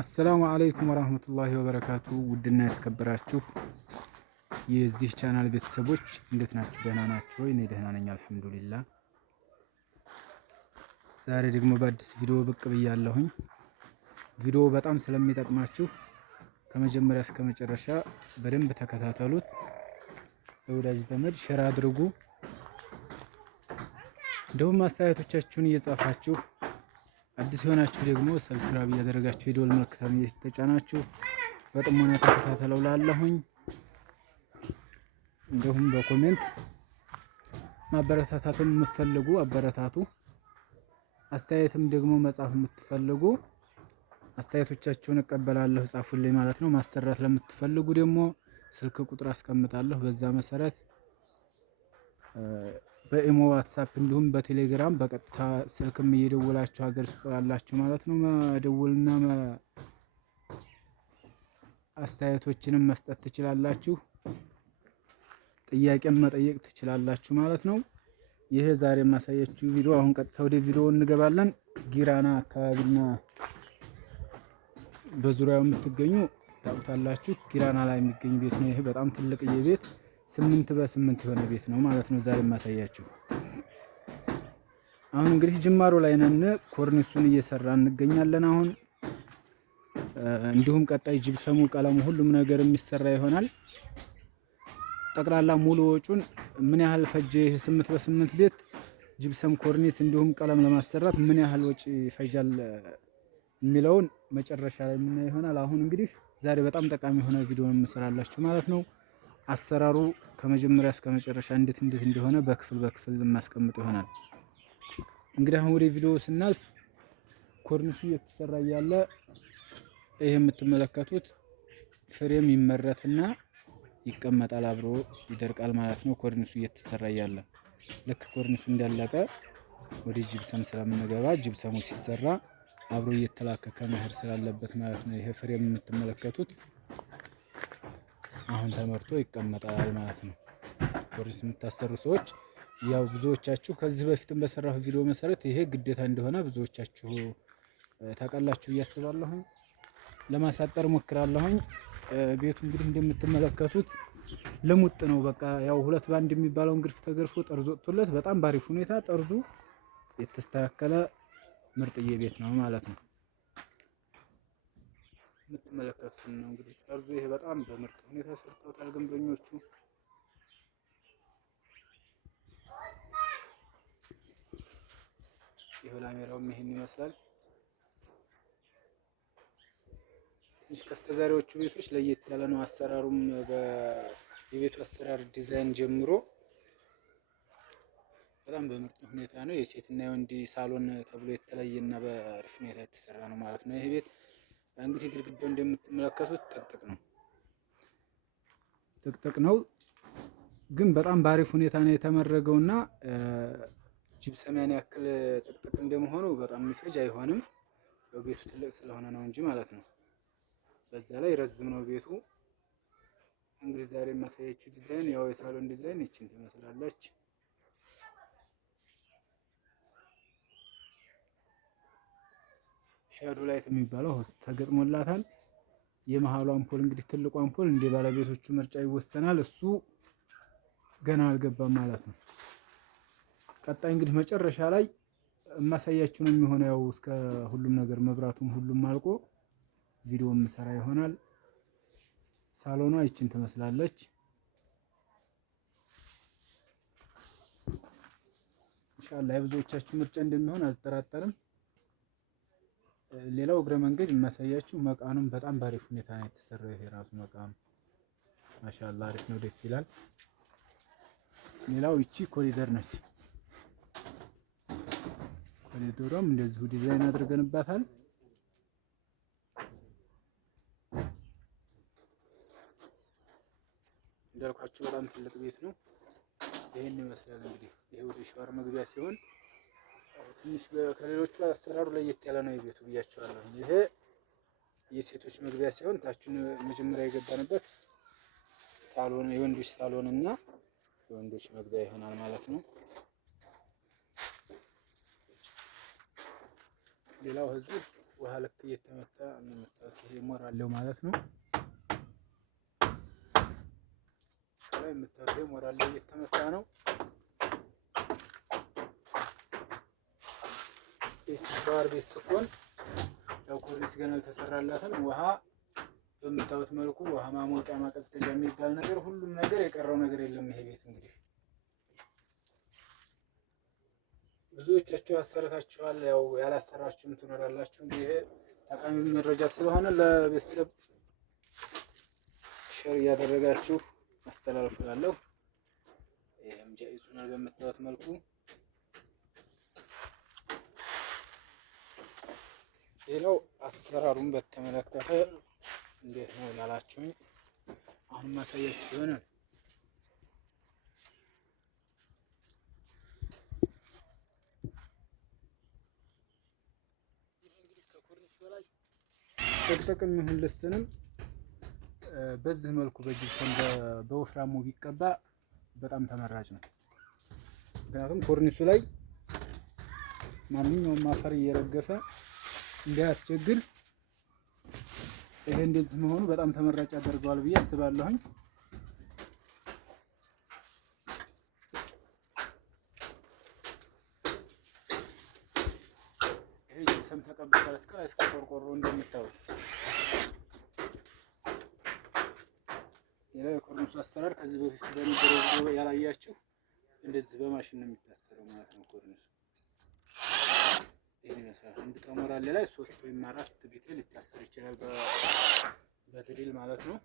አሰላሙ አለይኩም ወራህመቱላሂ ወበረካቱ። ውድና የተከበራችሁ የዚህ ቻናል ቤተሰቦች እንዴት ናችሁ? ደህና ናችሁ ወይ? እኔ ደህና ነኝ አልሐምዱሊላህ። ዛሬ ደግሞ በአዲስ ቪዲዮ ብቅ ብያለሁኝ። ቪዲዮ በጣም ስለሚጠቅማችሁ ከመጀመሪያ እስከ መጨረሻ በደንብ ተከታተሉት። ለወዳጅ ዘመድ ሼር አድርጉ። እንደውም አስተያየቶቻችሁን እየጻፋችሁ አዲስ የሆናችሁ ደግሞ ሰብስክራይብ እያደረጋችሁ የደወል ምልክቱን እየተጫናችሁ በጥሞና ተከታተለው ላለሁኝ። እንደውም በኮሜንት ማበረታታትም የምትፈልጉ አበረታቱ። አስተያየትም ደግሞ መጻፍ የምትፈልጉ አስተያየቶቻችሁን እቀበላለሁ፣ ጻፉልኝ ማለት ነው። ማሰራት ለምትፈልጉ ደግሞ ስልክ ቁጥር አስቀምጣለሁ። በዛ መሰረት በኢሞ፣ ዋትስአፕ እንዲሁም በቴሌግራም በቀጥታ ስልክም እየደወላችሁ ሀገር ውስጥ ላላችሁ ማለት ነው መደወልና አስተያየቶችንም መስጠት ትችላላችሁ። ጥያቄም መጠየቅ ትችላላችሁ ማለት ነው። ይሄ ዛሬ የማሳያችሁ ቪዲዮ፣ አሁን ቀጥታ ወደ ቪዲዮ እንገባለን። ጊራና አካባቢና በዙሪያው የምትገኙ ታውቁታላችሁ። ጊራና ላይ የሚገኝ ቤት ነው። ይሄ በጣም ትልቅዬ ቤት 8 በ8 የሆነ ቤት ነው ማለት ነው ዛሬ የማሳያችሁ። አሁን እንግዲህ ጅማሮ ላይ ነን። ኮርኒሱን እየሰራን እንገኛለን አሁን። እንዲሁም ቀጣይ ጅብሰሙ፣ ቀለሙ፣ ሁሉም ነገር የሚሰራ ይሆናል። ጠቅላላ ሙሉ ወጪውን ምን ያህል ፈጀ 8 በ8 ቤት ጅብሰም፣ ኮርኒስ እንዲሁም ቀለም ለማሰራት ምን ያህል ወጪ ይፈጃል የሚለውን መጨረሻ ላይ የምናየው ይሆናል። አሁን እንግዲህ ዛሬ በጣም ጠቃሚ የሆነ ቪዲዮ እንሰራላችሁ ማለት ነው። አሰራሩ ከመጀመሪያ እስከ መጨረሻ እንዴት እንደሆነ በክፍል በክፍል የማስቀምጥ ይሆናል። እንግዲህ አሁን ወደ ቪዲዮ ስናልፍ ኮርኒሱ እየተሰራ እያለ ይሄ የምትመለከቱት ፍሬም ይመረትና ይቀመጣል፣ አብሮ ይደርቃል ማለት ነው። ኮርኒሱ እየተሰራ እያለ ልክ ኮርኒሱ እንዳለቀ ወደ ጅብሰም ስለምንገባ ጅብሰሙ ሲሰራ አብሮ እየተላከከ መሄድ ስላለበት ማለት ነው። ይሄ ፍሬም የምትመለከቱት አሁን ተመርቶ ይቀመጣል ማለት ነው። ኮርኒስ የምታሰሩ ሰዎች ያው ብዙዎቻችሁ ከዚህ በፊትም በሰራሁ ቪዲዮ መሰረት ይሄ ግዴታ እንደሆነ ብዙዎቻችሁ ታውቃላችሁ እያስባለሁ። ለማሳጠር ሞክራለሁኝ። ቤቱ እንግዲህ እንደምትመለከቱት ልሙጥ ነው። በቃ ያው ሁለት ባንድ የሚባለውን ግርፍ ተገርፎ ጠርዝ ወጥቶለት በጣም ባሪፍ ሁኔታ ጠርዙ የተስተካከለ ምርጥዬ ቤት ነው ማለት ነው። የምትመለከቱት ነው እንግዲህ ጠርዙ ይሄ በጣም በምርጥ ሁኔታ ሰርተውታል ግንበኞቹ። የሆላሜራውም ይሄን ይመስላል። ትንሽ ከስተዛሬዎቹ ቤቶች ለየት ያለ ነው አሰራሩም። የቤቱ አሰራር ዲዛይን ጀምሮ በጣም በምርጥ ሁኔታ ነው። የሴትና የወንድ ሳሎን ተብሎ የተለየና በአሪፍ ሁኔታ የተሰራ ነው ማለት ነው። ይሄ ቤት እንግዲህ ግድግዳው እንደምትመለከቱት ጥቅጥቅ ነው፣ ግን በጣም በአሪፍ ሁኔታ ነው የተመረገውና ጅብሰም ያን ያክል ጥቅጥቅ እንደመሆኑ በጣም የሚፈጅ አይሆንም። ቤቱ ትልቅ ስለሆነ ነው እንጂ ማለት ነው። በዛ ላይ ረዝም ነው ቤቱ። እንግዲህ ዛሬ የማሳያችሁ ዲዛይን ያው የሳሎን ዲዛይን ይችን ትመስላለች። ሻዶ ላይት የሚባለው ሆስት ተገጥሞላታል። የመሃሉ አምፖል እንግዲህ ትልቁ አምፖል እንደ ባለቤቶቹ ምርጫ ይወሰናል። እሱ ገና አልገባም ማለት ነው። ቀጣይ እንግዲህ መጨረሻ ላይ የማሳያችሁ ነው የሚሆነው። ያው እስከ ሁሉም ነገር መብራቱም ሁሉም አልቆ ቪዲዮ የምሰራ ይሆናል። ሳሎኗ ይችን ትመስላለች። ኢንሻአላህ የብዙዎቻችሁ ምርጫ እንደሚሆን አልጠራጠርም። ሌላው እግረ መንገድ የማሳያችሁ መቃኑም በጣም ባሪፍ ሁኔታ ነው የተሰራው። ይሄ ራሱ መቃኑ ማሻአላህ አሪፍ ነው፣ ደስ ይላል። ሌላው ይቺ ኮሪደር ነች። ኮሪደሯም እንደዚሁ ዲዛይን አድርገንባታል። እንዳልኳችሁ በጣም ትልቅ ቤት ነው። ይሄን ይመስላል እንግዲህ። ይሄ ወደ ሻወር መግቢያ ሲሆን ትንሽ ከሌሎቹ አሰራሩ ለየት ያለ ነው የቤቱ ብያቸዋለሁ። ይሄ የሴቶች መግቢያ ሲሆን ታችን መጀመሪያ የገባንበት ሳሎን የወንዶች ሳሎን እና የወንዶች መግቢያ ይሆናል ማለት ነው። ሌላው ህዝብ ውሃ ልክ እየተመታ የምታዩት ይሄ ሞራሌው ማለት ነው። ከላይ የምታዩት ይሄ ሞራሌው እየተመታ ነው። ይህ ሻወር ቤት ስትሆን ያው ኮርኒስ ገና አልተሰራላትም። ውሃ በምታዩት መልኩ ውሃ ማሞቂያ ማቀዝቀዣ የሚባል ነገር ሁሉም ነገር የቀረው ነገር የለም። ይሄ ቤት እንግዲህ ብዙዎቻችሁ ያሰራታችኋል፣ ያው ያላሰራችሁም ትኖራላችሁ። እንግዲህ ይሄ ጠቃሚ መረጃ ስለሆነ ለቤተሰብ ሼር እያደረጋችሁ አስተላልፋለሁ። ይሄም ጃኢዙ ነው በምታዩት መልኩ። ሌላው አሰራሩን በተመለከተ እንዴት ነው ላላችሁኝ አሁን ማሳያችሁ ይሆናል። ይሄ እንግዲህ ከኮርኒስ በላይ ጥቅጥቅም ይሁን ልስንም በዚህ መልኩ በጅብሰም በወፍራሙ ቢቀባ በጣም ተመራጭ ነው። ምክንያቱም ኮርኒሱ ላይ ማንኛውም አፈር እየረገፈ እንዳያስቸግር ይሄ እንደዚህ መሆኑ በጣም ተመራጭ ያደርገዋል ብዬ አስባለሁኝ። ይሄ ጅብሰም ተቀብቷል እስከ ቆርቆሮ እንደምታዩት። ሌላ የኮርኒሱ አሰራር ከዚህ በፊት በነበረው ያላያችሁ እንደዚህ በማሽን ነው የሚታሰረው ማለት ነው። ኮርኒሱ ይሄን ይመስላል። አንድ ከሞራሌ ላይ 3 ወይም 4 ቢቴል ሊታሰር ይችላል በድሪል ማለት ነው።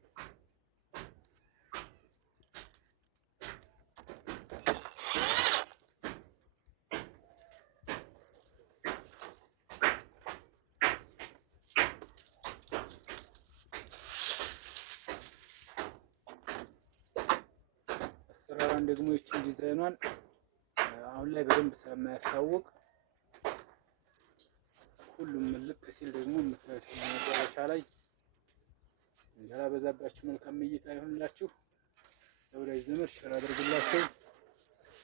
አሰራሯን ደግሞ ይችን ዲዛይኗን አሁን ላይ በደንብ ስለማያስታውቅ ሁሉም ልክ ሲል ደግሞ የምታዩት መጨረሻ ላይ እንዳላበዛባችሁ መልካም እይታ ይሁንላችሁ። ለወዳጅ ዘመድ ሼር አድርጉላችሁ።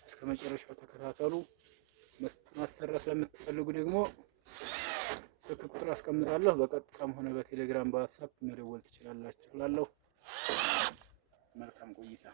እስከ መጨረሻው ተከታተሉ። ማሰራት ለምትፈልጉ ደግሞ ስልክ ቁጥር አስቀምጣለሁ። በቀጥታም ሆነ በቴሌግራም በዋትስአፕ መደወል ትችላላችሁ እላለሁ። መልካም ቆይታ